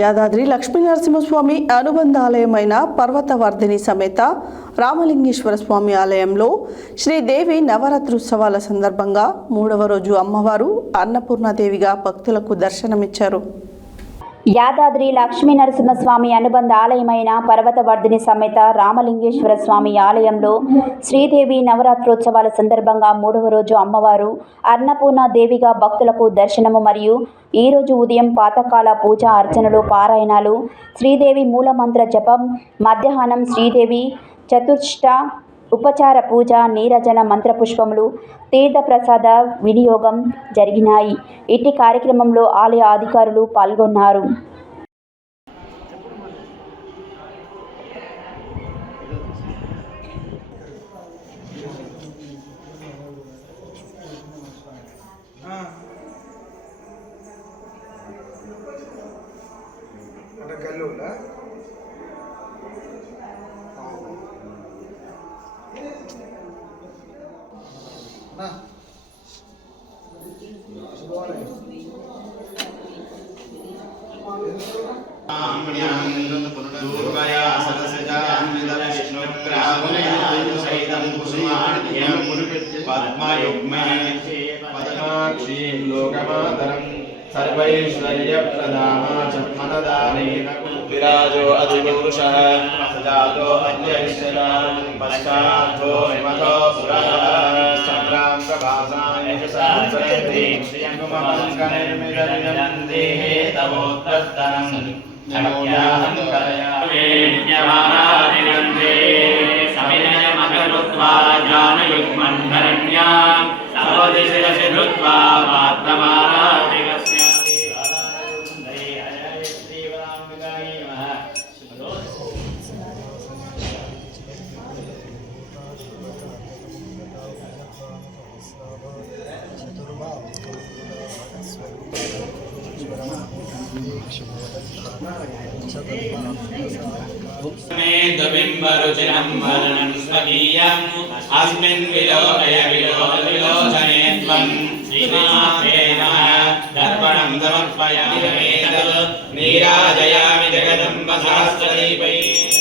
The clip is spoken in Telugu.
యాదాద్రి లక్ష్మీనరసింహస్వామి అనుబంధాలయమైన పర్వతవర్ధిని సమేత రామలింగేశ్వర స్వామి ఆలయంలో శ్రీదేవి నవరాత్రోత్సవాల సందర్భంగా 3వ రోజు అమ్మవారు అన్నపూర్ణాదేవిగా భక్తులకు దర్శనమిచ్చారు. యాదాద్రి లక్ష్మీనరసింహస్వామి అనుబంధ ఆలయమైన పర్వతవర్ధిని సమేత రామలింగేశ్వర స్వామి ఆలయంలో శ్రీదేవి నవరాత్రోత్సవాల సందర్భంగా 3వ రోజు అమ్మవారు అన్నపూర్ణాదేవిగా భక్తులకు దర్శనము మరియు ఈరోజు ఉదయం పాతకాల పూజ అర్చనలు పారాయణాలు శ్రీదేవి మూలమంత్ర జపం మధ్యాహ్నం శ్రీదేవి చతుర్ష్ట ఉపచార పూజ నీరజన మంత్రపుష్పములు తీర్థప్రసాద వినియోగం జరిగినాయి. ఇట్టి కార్యక్రమంలో ఆలయ అధికారులు పాల్గొన్నారు. विराजो अधिपुरुषः सजातो अद्यैश्वरां पश्चाद्धो हिमतो पुरः संग्रामप्रभासां यशसांसयन्ति श्रियङ्गुमङ्गनिर्मिदन्ते तमोत्तरं नमोऽहं करयामि यमानादिनन्दे समिनयमकरुत्वा ज्ञानयुग्मन्धरण्यां सवदिशिरसि धृत्वा वात्तमानादिकस्य मेदबिम्बरुचिरं वर्णं स्वकीयम् अस्मिन् विलोकय विलोचने त्वं श्रीमाते नमः दर्पणं समर्पयामि नीराजयामि जगदम्ब सहस्रदीपैः